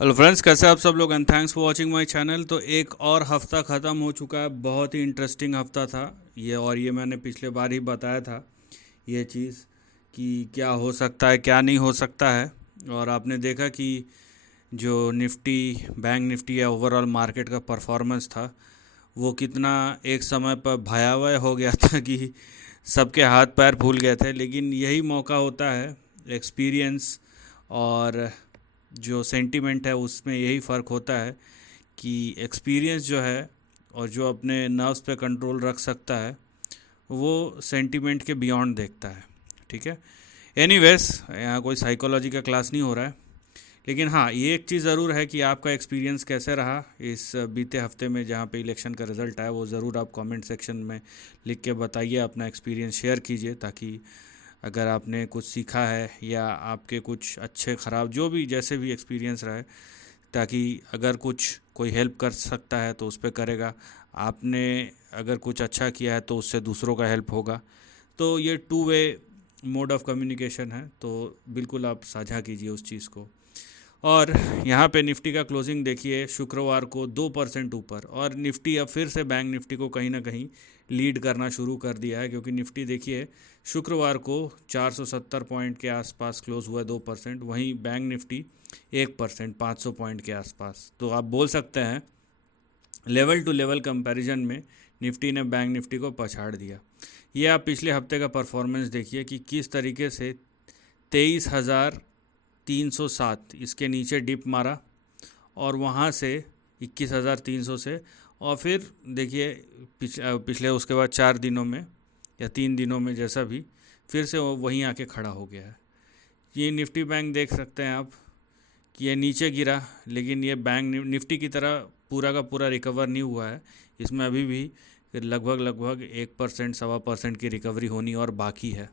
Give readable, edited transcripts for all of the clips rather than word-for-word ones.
Hello friends, कैसे आप सब लोग। And thanks for watching my channel. तो एक और हफ्ता ख़त्म हो चुका है। बहुत ही इंटरेस्टिंग हफ्ता था ये, और ये मैंने पिछले बार ही बताया था ये चीज़ कि क्या हो सकता है क्या नहीं हो सकता है। और आपने देखा कि जो निफ्टी, बैंक निफ्टी या ओवरऑल मार्केट का परफॉर्मेंस था वो कितना एक समय पर भयावह हो गया था कि सबके हाथ पैर फूल गए थे। लेकिन यही मौका होता है, एक्सपीरियंस और जो सेंटिमेंट है उसमें यही फ़र्क होता है कि एक्सपीरियंस जो है और जो अपने नर्व्स पे कंट्रोल रख सकता है वो सेंटिमेंट के बियॉन्ड देखता है। ठीक है। एनीवेज, यहाँ कोई साइकोलॉजी का क्लास नहीं हो रहा है। लेकिन हाँ, ये एक चीज़ ज़रूर है कि आपका एक्सपीरियंस कैसे रहा इस बीते हफ्ते में जहाँ पे इलेक्शन का रिज़ल्ट आया, वो ज़रूर आप कमेंट सेक्शन में लिख के बताइए, अपना एक्सपीरियंस शेयर कीजिए, ताकि अगर आपने कुछ सीखा है या आपके कुछ अच्छे ख़राब जो भी जैसे भी एक्सपीरियंस रहे, ताकि अगर कुछ कोई हेल्प कर सकता है तो उस पर करेगा। आपने अगर कुछ अच्छा किया है तो उससे दूसरों का हेल्प होगा। तो ये two way mode of communication है, तो बिल्कुल आप साझा कीजिए उस चीज़ को। और यहाँ पे निफ्टी का क्लोजिंग देखिए, शुक्रवार को 2% ऊपर, और निफ्टी अब फिर से बैंक निफ्टी को कहीं ना कहीं लीड करना शुरू कर दिया है, क्योंकि निफ्टी देखिए शुक्रवार को 470 पॉइंट के आसपास क्लोज हुआ 2%, वहीं बैंक निफ्टी 1%, 500 पॉइंट के आसपास। तो आप बोल सकते हैं लेवल टू लेवल कंपैरिजन में निफ्टी ने बैंक निफ्टी को पछाड़ दिया। ये आप पिछले हफ्ते का परफॉर्मेंस देखिए कि किस तरीके से 23,307 इसके नीचे डिप मारा, और वहाँ से 21,300 से, और फिर देखिए पिछले उसके बाद 4 दिनों में या 3 दिनों में जैसा भी, फिर से वो वहीं आके खड़ा हो गया है। ये निफ्टी बैंक देख सकते हैं आप कि ये नीचे गिरा, लेकिन ये बैंक निफ्टी की तरह पूरा का पूरा रिकवर नहीं हुआ है। इसमें अभी भी लगभग लगभग 1%, 1.25% की रिकवरी होनी और बाकी है।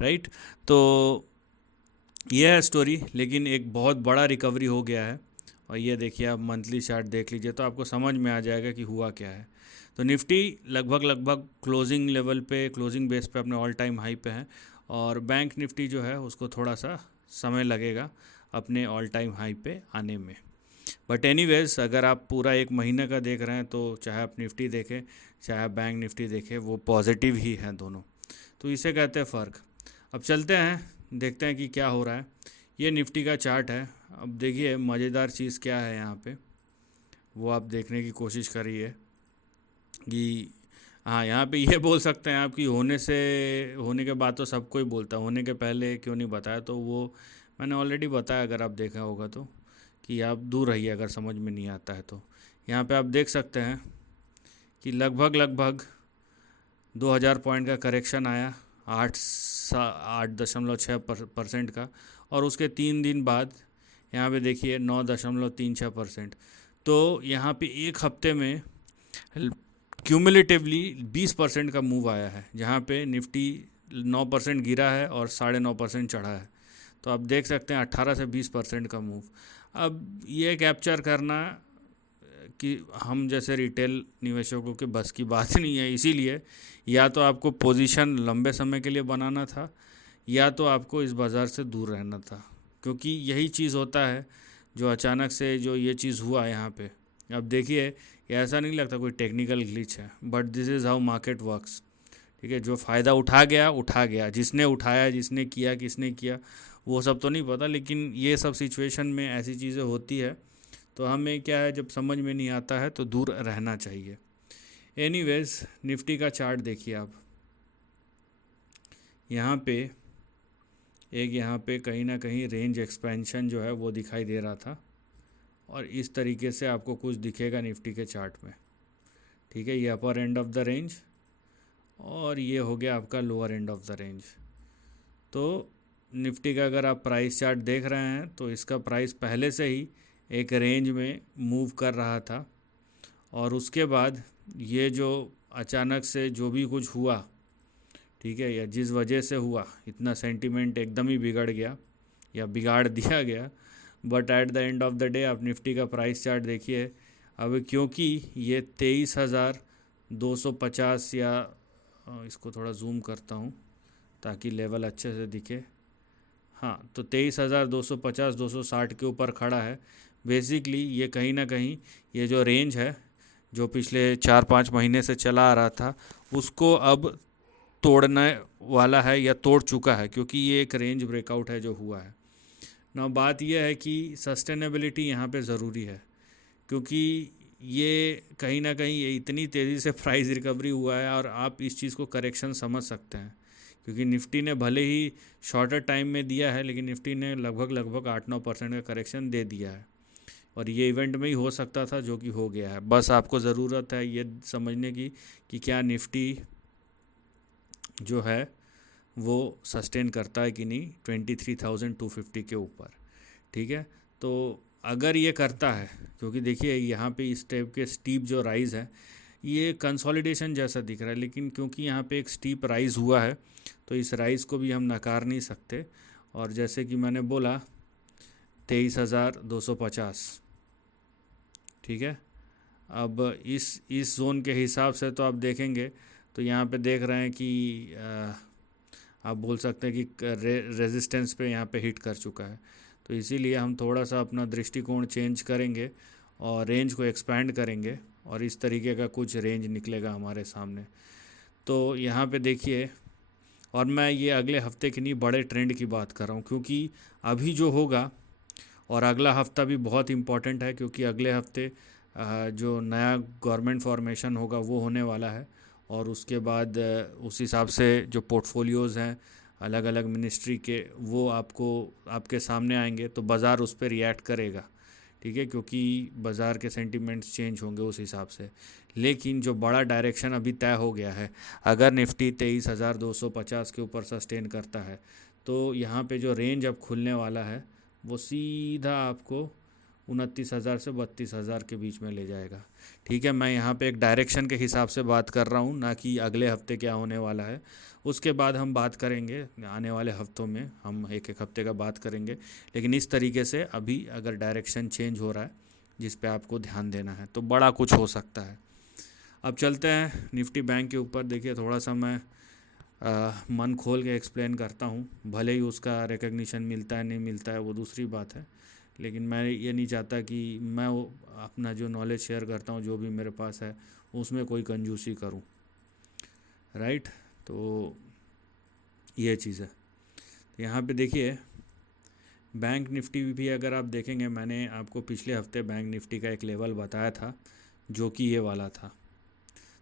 राइट। तो ये है स्टोरी, लेकिन एक बहुत बड़ा रिकवरी हो गया है। और ये देखिए, आप मंथली चार्ट देख लीजिए तो आपको समझ में आ जाएगा कि हुआ क्या है। तो निफ्टी लगभग लगभग क्लोजिंग लेवल पे, क्लोजिंग बेस पे अपने ऑल टाइम हाई पे है, और बैंक निफ्टी जो है उसको थोड़ा सा समय लगेगा अपने ऑल टाइम हाई पे आने में। बट एनीवेज, अगर आप पूरा एक महीने का देख रहे हैं तो चाहे आप निफ्टी देखें चाहे आप बैंक निफ्टी देखें, वो पॉजिटिव ही हैं दोनों। तो इसे कहते हैं फ़र्क। अब चलते हैं, देखते हैं कि क्या हो रहा है। ये निफ्टी का चार्ट है। अब देखिए मज़ेदार चीज़ क्या है यहाँ पे, वो आप देखने की कोशिश करिए कि हाँ, यहाँ पे ये बोल सकते हैं आप कि होने के बाद तो सब कोई बोलता है, होने के पहले क्यों नहीं बताया। तो वो मैंने ऑलरेडी बताया, अगर आप देखा होगा तो, कि आप दूर रहिए अगर समझ में नहीं आता है तो। यहाँ पे आप देख सकते हैं कि लगभग लगभग 2,000 पॉइंट का करेक्शन आया, 8.6% का, और उसके 3 दिन बाद यहाँ पे देखिए 9.36%। तो यहाँ पे एक हफ्ते में क्यूमुलेटिवली 20% का मूव आया है, जहाँ पे निफ्टी 9% गिरा है और 9.5% चढ़ा है। तो आप देख सकते हैं 18 से 20% का मूव। अब ये कैप्चर करना कि हम जैसे रिटेल निवेशकों के बस की बात नहीं है, इसीलिए या तो आपको पोजीशन लंबे समय के लिए बनाना था, या तो आपको इस बाज़ार से दूर रहना था, क्योंकि यही चीज़ होता है जो अचानक से जो ये चीज़ हुआ यहाँ पे। अब देखिए, ये ऐसा नहीं लगता कोई टेक्निकल ग्लिच है, but this is how market works. ठीक है, जो फ़ायदा उठा गया, जिसने उठाया, जिसने किया, किसने किया, वो सब तो नहीं पता, लेकिन ये सब सिचुएशन में ऐसी चीज़ें होती है। तो हमें क्या है, जब समझ में नहीं आता है तो दूर रहना चाहिए। एनीवेज, निफ्टी का चार्ट देखिए आप। यहाँ पे यहाँ पे कहीं ना कहीं रेंज एक्सपेंशन जो है वो दिखाई दे रहा था, और इस तरीके से आपको कुछ दिखेगा निफ्टी के चार्ट में। ठीक है, ये अपर एंड ऑफ द रेंज, और ये हो गया आपका lower end of the range. तो निफ्टी का अगर आप प्राइस चार्ट देख रहे हैं तो इसका प्राइस पहले से ही एक रेंज में मूव कर रहा था, और उसके बाद ये जो अचानक से जो भी कुछ हुआ, ठीक है, या जिस वजह से हुआ, इतना सेंटीमेंट एकदम ही बिगड़ गया या बिगाड़ दिया गया। But at the end of the day आप निफ्टी का प्राइस चार्ट देखिए। अब क्योंकि ये 23,250 या इसको थोड़ा जूम करता हूँ ताकि लेवल अच्छे से दिखे। हाँ, तो 23,250 260 के ऊपर खड़ा है। बेसिकली ये कहीं ना कहीं ये जो रेंज है जो पिछले 4-5 महीने से चला आ रहा था उसको अब तोड़ने वाला है या तोड़ चुका है, क्योंकि ये एक रेंज ब्रेकआउट है जो हुआ है ना। बात यह है कि सस्टेनेबिलिटी यहाँ पे ज़रूरी है, क्योंकि ये कहीं ना कहीं ये इतनी तेज़ी से प्राइस रिकवरी हुआ है और आप इस चीज़ को करेक्शन समझ सकते हैं, क्योंकि निफ्टी ने भले ही शॉर्टर टाइम में दिया है लेकिन निफ्टी ने लगभग लगभग 8-9% का करेक्शन दे दिया है और ये इवेंट में ही हो सकता था जो कि हो गया है। बस आपको ज़रूरत है ये समझने की कि क्या निफ्टी जो है वो सस्टेन करता है कि नहीं 23,250 के ऊपर। ठीक है, तो अगर ये करता है, क्योंकि देखिए यहाँ पे इस टाइप के स्टीप जो राइज़ है ये कंसोलिडेशन जैसा दिख रहा है, लेकिन क्योंकि यहाँ पे एक स्टीप राइज़ हुआ है तो इस राइज़ को भी हम नकार नहीं सकते। और जैसे कि मैंने बोला 23,250, ठीक है। अब इस जोन के हिसाब से तो आप देखेंगे तो यहाँ पे देख रहे हैं कि आप बोल सकते हैं कि रेजिस्टेंस पे यहाँ पे हिट कर चुका है। तो इसीलिए हम थोड़ा सा अपना दृष्टिकोण चेंज करेंगे और रेंज को एक्सपैंड करेंगे और इस तरीके का कुछ रेंज निकलेगा हमारे सामने। तो यहाँ पे देखिए, और मैं ये अगले हफ्ते के नहीं बड़े ट्रेंड की बात कर रहा हूँ, क्योंकि अभी जो होगा और अगला हफ्ता भी बहुत इम्पॉर्टेंट है, क्योंकि अगले हफ्ते जो नया गवर्नमेंट फॉर्मेशन होगा वो होने वाला है और उसके बाद उस हिसाब से जो पोर्टफोलियोज़ हैं अलग अलग मिनिस्ट्री के वो आपको आपके सामने आएंगे, तो बाज़ार उस पर रिएक्ट करेगा। ठीक है, क्योंकि बाज़ार के सेंटिमेंट्स चेंज होंगे उस हिसाब से। लेकिन जो बड़ा डायरेक्शन अभी तय हो गया है, अगर निफ्टी 23,250 के ऊपर सस्टेन करता है तो यहाँ पे जो रेंज अब खुलने वाला है वो सीधा आपको 29,000 से 32,000 के बीच में ले जाएगा। ठीक है, मैं यहाँ पे एक डायरेक्शन के हिसाब से बात कर रहा हूँ, ना कि अगले हफ्ते क्या होने वाला है। उसके बाद हम बात करेंगे, आने वाले हफ्तों में हम एक एक हफ्ते का बात करेंगे, लेकिन इस तरीके से अभी अगर डायरेक्शन चेंज हो रहा है जिस पे आपको ध्यान देना है तो बड़ा कुछ हो सकता है। अब चलते हैं निफ्टी बैंक के ऊपर। देखिए थोड़ा सा मैं मन खोल के एक्सप्लेन करता हूँ, भले ही उसका रिकग्निशन मिलता है नहीं मिलता है वो दूसरी बात है, लेकिन मैं ये नहीं चाहता कि मैं वो अपना जो नॉलेज शेयर करता हूँ जो भी मेरे पास है उसमें कोई कंजूसी करूँ। राइट, तो ये चीज़ है। तो यहाँ पे देखिए बैंक निफ्टी भी अगर आप देखेंगे, मैंने आपको पिछले हफ्ते बैंक निफ्टी का एक लेवल बताया था जो कि ये वाला था।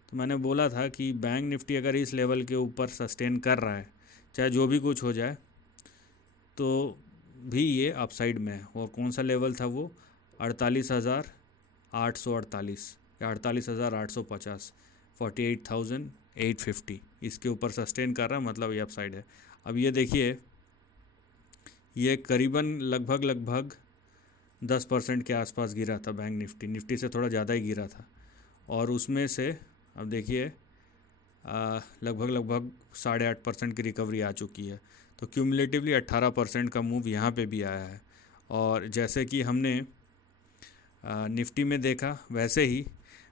तो मैंने बोला था कि बैंक निफ्टी अगर इस लेवल के ऊपर सस्टेन कर रहा है, चाहे जो भी कुछ हो जाए, तो भी ये अपसाइड में है। और कौन सा लेवल था वो? 48,848 या 48,850, 48,850, इसके ऊपर सस्टेन कर रहा है, मतलब ये अपसाइड है। अब ये देखिए ये करीबन लगभग 10% के आसपास गिरा था बैंक निफ्टी, निफ्टी से थोड़ा ज़्यादा ही गिरा था। और उसमें से अब देखिए लगभग 8.5% की रिकवरी आ चुकी है। तो क्यूमुलेटिवली 18% का मूव यहाँ पे भी आया है। और जैसे कि हमने निफ्टी में देखा वैसे ही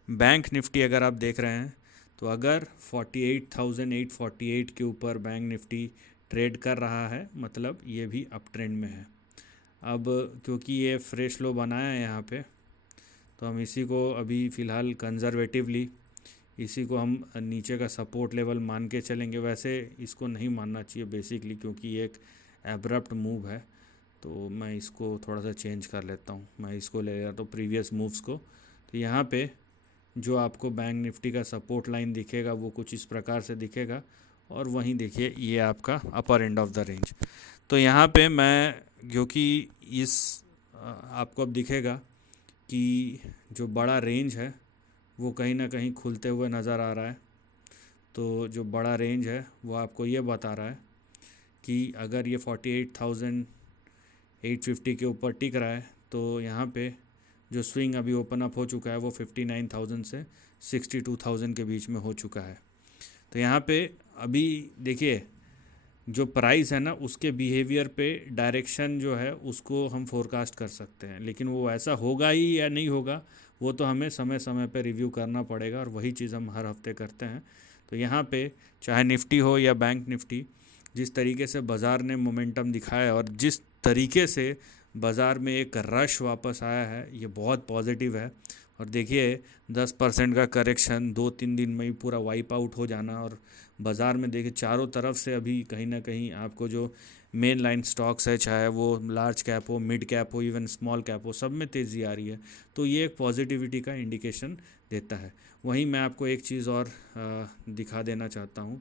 बैंक निफ्टी अगर आप देख रहे हैं तो अगर 48,848 के ऊपर बैंक निफ्टी ट्रेड कर रहा है, मतलब ये भी अप ट्रेंड में है। अब क्योंकि ये फ्रेश लो बनाया है यहाँ पे, तो हम इसी को अभी फ़िलहाल कंजर्वेटिवली इसी को हम नीचे का सपोर्ट लेवल मान के चलेंगे। वैसे इसको नहीं मानना चाहिए बेसिकली, क्योंकि ये एक एब्रप्ट मूव है। तो मैं इसको थोड़ा सा चेंज कर लेता हूँ, मैं इसको ले लेता हूँ प्रीवियस मूव्स को। तो यहाँ पे जो आपको बैंक निफ्टी का सपोर्ट लाइन दिखेगा वो कुछ इस प्रकार से दिखेगा, और वहीं देखिए ये आपका अपर एंड ऑफ द रेंज। तो यहाँ पे मैं, क्योंकि इस आपको अब दिखेगा कि जो बड़ा रेंज है वो कहीं ना कहीं खुलते हुए नज़र आ रहा है। तो जो बड़ा रेंज है वो आपको ये बता रहा है कि अगर ये 48,850 के ऊपर टिक रहा है तो यहाँ पे जो स्विंग अभी ओपन अप हो चुका है वो 59,000 से 62,000 के बीच में हो चुका है। तो यहाँ पे अभी देखिए जो प्राइस है ना उसके बिहेवियर पे डायरेक्शन जो है उसको हम फोरकास्ट कर सकते हैं, लेकिन वो ऐसा होगा ही या नहीं होगा वो तो हमें समय समय पे रिव्यू करना पड़ेगा, और वही चीज़ हम हर हफ्ते करते हैं। तो यहाँ पे चाहे निफ्टी हो या बैंक निफ्टी, जिस तरीके से बाज़ार ने मोमेंटम दिखाया और जिस तरीके से बाज़ार में एक रश वापस आया है, ये बहुत पॉजिटिव है। और देखिए 10% का करेक्शन 2-3 दिन में ही पूरा वाइप आउट हो जाना, और बाज़ार में देखिए चारों तरफ से अभी कहीं ना कहीं आपको जो मेन लाइन स्टॉक्स है, चाहे वो लार्ज कैप हो, मिड कैप हो, इवन स्मॉल कैप हो, सब में तेज़ी आ रही है। तो ये एक पॉजिटिविटी का इंडिकेशन देता है। वहीं मैं आपको एक चीज़ और दिखा देना चाहता हूँ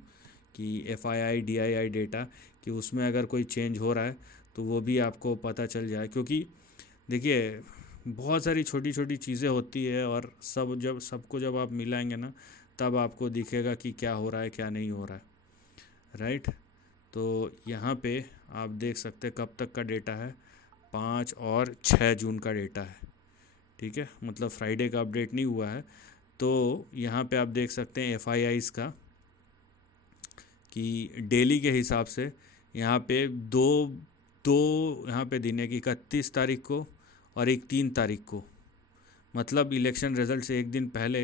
कि FII DII डेटा, कि उसमें अगर कोई चेंज हो रहा है तो वो भी आपको पता चल जाए, क्योंकि देखिए बहुत सारी छोटी छोटी चीज़ें होती है और सबको जब आप मिलाएंगे ना, तब आपको दिखेगा कि क्या हो रहा है क्या नहीं हो रहा है, राइट। तो यहाँ पे आप देख सकते हैं कब तक का डेटा है, 5 और 6 जून का डेटा है, ठीक है, मतलब फ्राइडे का अपडेट नहीं हुआ है। तो यहाँ पे आप देख सकते हैं FIIs का कि डेली के हिसाब से यहाँ पे दो दो यहाँ पे दिन है कि 31 तारीख को और एक 3 तारीख को, मतलब इलेक्शन रिजल्ट से एक दिन पहले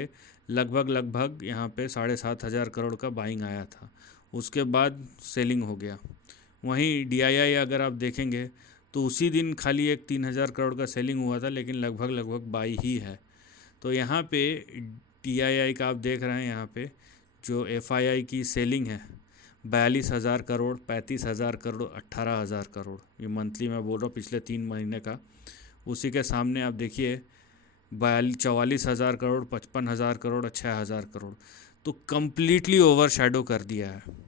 लगभग यहाँ पे 7,500 करोड़ का बाइंग आया था। उसके बाद सेलिंग हो गया। वहीं DII अगर आप देखेंगे तो उसी दिन खाली एक 3,000 करोड़ का सेलिंग हुआ था, लेकिन लगभग बाई ही है। तो यहाँ पे DII का आप देख रहे हैं, यहाँ पे जो FII की सेलिंग है 42,000 करोड़, 35,000 करोड़, 18,000 करोड़, ये मंथली मैं बोल रहा हूँ पिछले 3 महीने का। उसी के सामने आप देखिए 44,000 करोड़, 55,000 करोड़, 6,000 करोड़। तो कम्प्लीटली ओवर शैडो कर दिया है।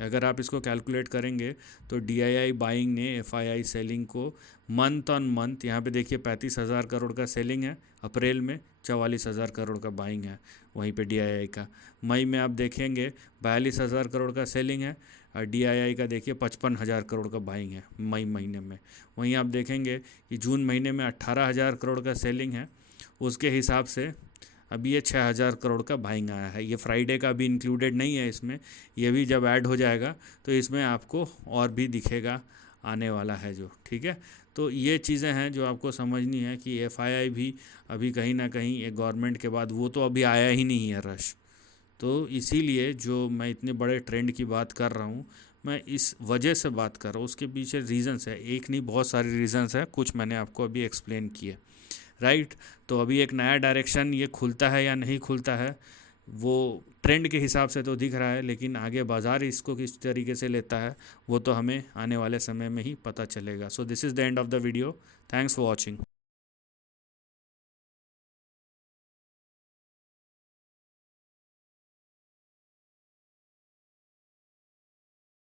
अगर आप इसको कैलकुलेट करेंगे तो DII बाइंग ने FII सेलिंग को मंथ ऑन मंथ, यहाँ पे देखिए 35,000 करोड़ का सेलिंग है अप्रैल में, 44,000 करोड़ का बाइंग है वहीं पे DII का। मई में आप देखेंगे 42,000 करोड़ का सेलिंग है, और DII का देखिए 55,000 करोड़ का बाइंग है मई महीने में। वहीं आप देखेंगे कि जून महीने में 18,000 करोड़ का सेलिंग है, उसके हिसाब से अभी ये 6,000 करोड़ का बाइंग आया है। ये फ्राइडे का भी इंक्लूडेड नहीं है इसमें, ये भी जब ऐड हो जाएगा तो इसमें आपको और भी दिखेगा आने वाला है जो, ठीक है। तो ये चीज़ें हैं जो आपको समझनी है कि FII भी अभी कहीं ना कहीं एक गवर्नमेंट के बाद वो तो अभी आया ही नहीं है रश। तो इसीलिए जो मैं इतने बड़े ट्रेंड की बात कर रहा हूँ, मैं इस वजह से बात कर रहा हूँ। उसके पीछे रीज़न्स है, एक नहीं बहुत सारे रीज़न्स हैं, कुछ मैंने आपको अभी एक्सप्लेन किए, राइट। तो अभी एक नया डायरेक्शन ये खुलता है या नहीं खुलता है, वो ट्रेंड के हिसाब से तो दिख रहा है, लेकिन आगे बाज़ार इसको किस तरीके से लेता है वो तो हमें आने वाले समय में ही पता चलेगा। So this is the end of the video. Thanks for watching.